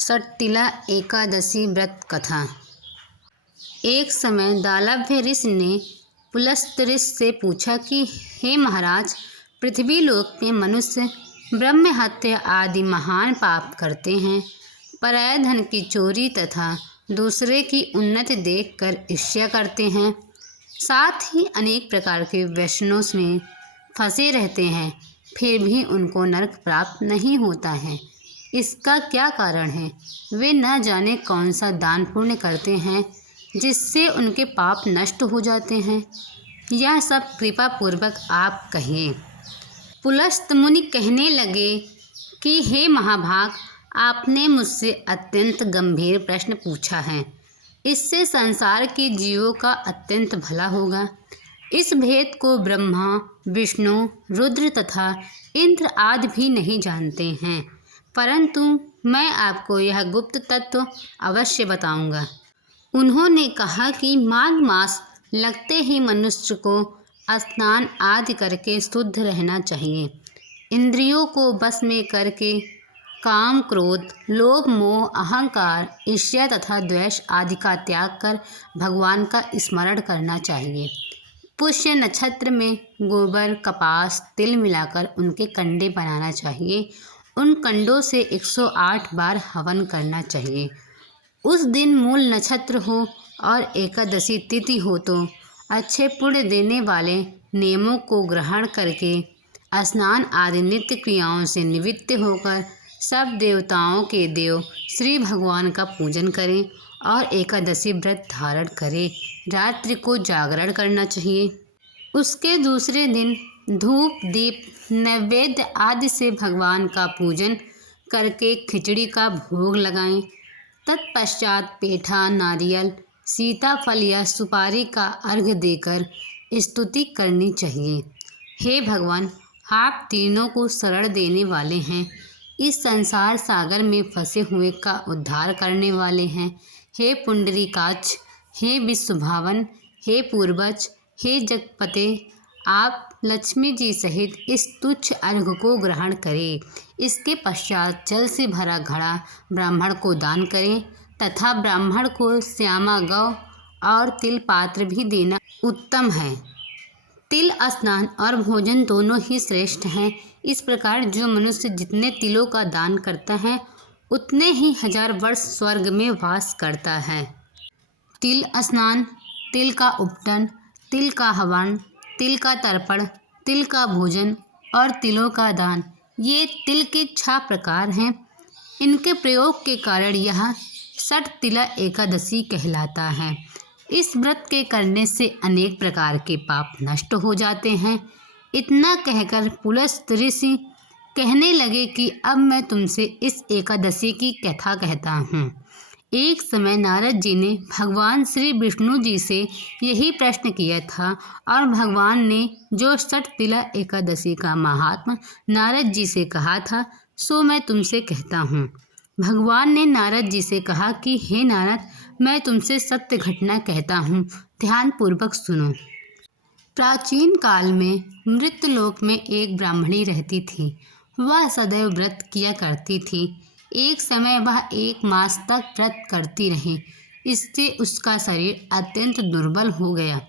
षट्तिला एकादशी व्रत कथा। एक समय दालभ्य ऋषि ने पुलस्त ऋषि से पूछा कि हे महाराज, पृथ्वी लोक में मनुष्य ब्रह्म हत्या आदि महान पाप करते हैं, पराये धन की चोरी तथा दूसरे की उन्नति देखकर ईर्ष्या करते हैं, साथ ही अनेक प्रकार के व्यसनों में फंसे रहते हैं, फिर भी उनको नरक प्राप्त नहीं होता है। इसका क्या कारण है? वे न जाने कौन सा दान पुण्य करते हैं जिससे उनके पाप नष्ट हो जाते हैं। यह सब कृपा पूर्वक आप कहिए। पुलस्त मुनि कहने लगे कि हे महाभाग, आपने मुझसे अत्यंत गंभीर प्रश्न पूछा है। इससे संसार के जीवों का अत्यंत भला होगा। इस भेद को ब्रह्मा, विष्णु, रुद्र तथा इंद्र आदि भी नहीं जानते हैं, परंतु मैं आपको यह गुप्त तत्व अवश्य बताऊंगा। उन्होंने कहा कि माघ मास लगते ही मनुष्य को स्नान आदि करके शुद्ध रहना चाहिए। इंद्रियों को बस में करके काम, क्रोध, लोभ, मोह, अहंकार, ईर्ष्या तथा द्वेष आदि का त्याग कर भगवान का स्मरण करना चाहिए। पुष्य नक्षत्र में गोबर, कपास, तिल मिलाकर उनके कंडे बनाना चाहिए। उन कंडों से 108 बार हवन करना चाहिए। उस दिन मूल नक्षत्र हो और एकादशी तिथि हो तो अच्छे पुण्य देने वाले नियमों को ग्रहण करके स्नान आदि नित्य क्रियाओं से निवृत्त होकर सब देवताओं के देव श्री भगवान का पूजन करें और एकादशी व्रत धारण करें। रात्रि को जागरण करना चाहिए। उसके दूसरे दिन धूप, दीप, नैवेद्य आदि से भगवान का पूजन करके खिचड़ी का भोग लगाएं। तत्पश्चात पेठा, नारियल, सीताफल या सुपारी का अर्घ्य देकर स्तुति करनी चाहिए। हे भगवान, आप तीनों को शरण देने वाले हैं, इस संसार सागर में फंसे हुए का उद्धार करने वाले हैं। हे पुंडरीकाक्ष, हे विश्वभावन, हे पूर्वज, हे जगपते, आप लक्ष्मी जी सहित इस तुच्छ अर्घ्य को ग्रहण करें। इसके पश्चात जल से भरा घड़ा ब्राह्मण को दान करें तथा ब्राह्मण को श्यामा गौ और तिल पात्र भी देना उत्तम है। तिल स्नान और भोजन दोनों ही श्रेष्ठ हैं। इस प्रकार जो मनुष्य जितने तिलों का दान करता है उतने ही 1000 वर्ष स्वर्ग में वास करता है। तिल स्नान, तिल का उपटन, तिल का हवन, तिल का तर्पण, तिल का भोजन और तिलों का दान, ये तिल के 6 प्रकार हैं। इनके प्रयोग के कारण यह षट्तिला एकादशी कहलाता है। इस व्रत के करने से अनेक प्रकार के पाप नष्ट हो जाते हैं। इतना कहकर पुलस्त ऋषि कहने लगे कि अब मैं तुमसे इस एकादशी की कथा कहता हूँ। एक समय नारद जी ने भगवान श्री विष्णु जी से यही प्रश्न किया था और भगवान ने जो षट्तिला एकादशी का महात्म्य नारद जी से कहा था सो मैं तुमसे कहता हूँ। भगवान ने नारद जी से कहा कि हे नारद, मैं तुमसे सत्य घटना कहता हूँ, ध्यान पूर्वक सुनो। प्राचीन काल में मृत्यलोक में एक ब्राह्मणी रहती थी। वह सदैव व्रत किया करती थी। एक समय वह 1 मास तक व्रत करती रही। इससे उसका शरीर अत्यंत दुर्बल हो गया।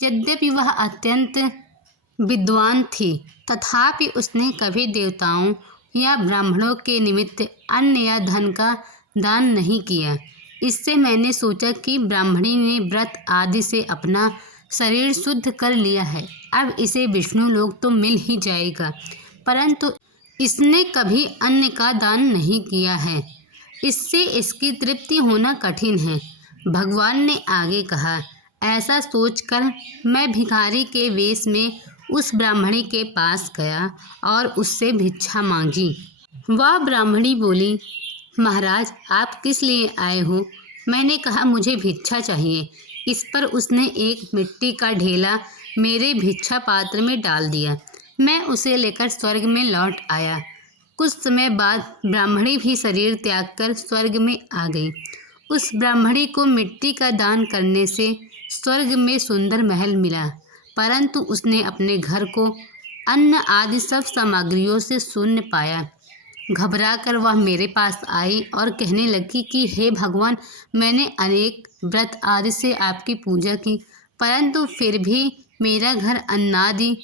यद्यपि वह अत्यंत विद्वान थी तथापि उसने कभी देवताओं या ब्राह्मणों के निमित्त अन्न या धन का दान नहीं किया। इससे मैंने सोचा कि ब्राह्मणी ने व्रत आदि से अपना शरीर शुद्ध कर लिया है, अब इसे विष्णु लोक तो मिल ही जाएगा, परंतु इसने कभी अन्न का दान नहीं किया है, इससे इसकी तृप्ति होना कठिन है। भगवान ने आगे कहा, ऐसा सोचकर मैं भिखारी के वेश में उस ब्राह्मणी के पास गया और उससे भिक्षा मांगी। वह ब्राह्मणी बोली, महाराज, आप किस लिए आए हो? मैंने कहा, मुझे भिक्षा चाहिए। इस पर उसने एक मिट्टी का ढेला मेरे भिक्षा पात्र में डाल दिया। मैं उसे लेकर स्वर्ग में लौट आया। कुछ समय बाद ब्राह्मणी भी शरीर त्याग कर स्वर्ग में आ गई। उस ब्राह्मणी को मिट्टी का दान करने से स्वर्ग में सुंदर महल मिला, परंतु उसने अपने घर को अन्न आदि सब सामग्रियों से शून्य पाया। घबराकर वह मेरे पास आई और कहने लगी कि हे भगवान, मैंने अनेक व्रत आदि से आपकी पूजा की, परंतु फिर भी मेरा घर अन्नादि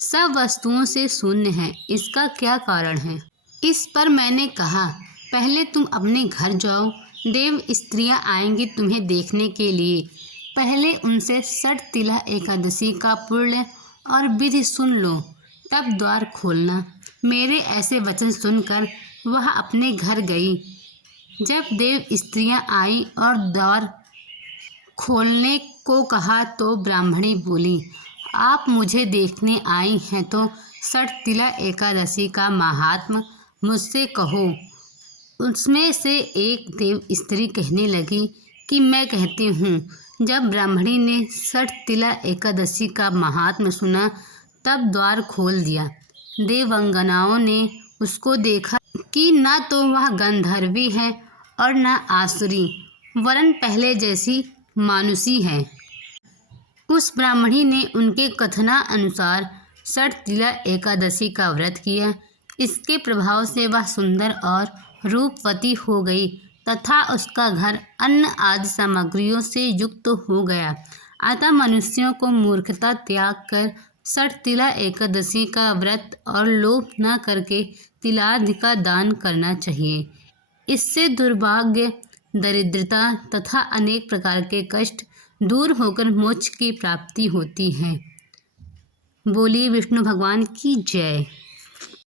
सब वस्तुओं से शून्य है। इसका क्या कारण है? इस पर मैंने कहा, पहले तुम अपने घर जाओ, देव स्त्रियां आएंगी तुम्हें देखने के लिए। पहले उनसे षठ तिला एकादशी का पुण्य और विधि सुन लो, तब द्वार खोलना। मेरे ऐसे वचन सुनकर वह अपने घर गई। जब देव स्त्रियां आई और द्वार खोलने को कहा तो ब्राह्मणी बोली, आप मुझे देखने आई हैं तो षठ तिला एकादशी का महात्म्य मुझसे कहो। उसमें से एक देव स्त्री कहने लगी कि मैं कहती हूँ। जब ब्राह्मणी ने षठ तिला एकादशी का महात्म्य सुना तब द्वार खोल दिया। देवांगनाओं ने उसको देखा कि न तो वह गंधर्वी है और न आसुरी, वरन पहले जैसी मानुषी है। उस ब्राह्मणी ने उनके कथना अनुसार षठ तिला एकादशी का व्रत किया। इसके प्रभाव से वह सुंदर और रूपवती हो गई तथा उसका घर अन्न आदि सामग्रियों से युक्त हो गया। अतः मनुष्यों को मूर्खता त्याग कर षठ तिला एकादशी का व्रत और लोभ न करके तिलादि का दान करना चाहिए। इससे दुर्भाग्य, दरिद्रता तथा अनेक प्रकार के कष्ट दूर होकर मोक्ष की प्राप्ति होती है। बोलिए विष्णु भगवान की जय।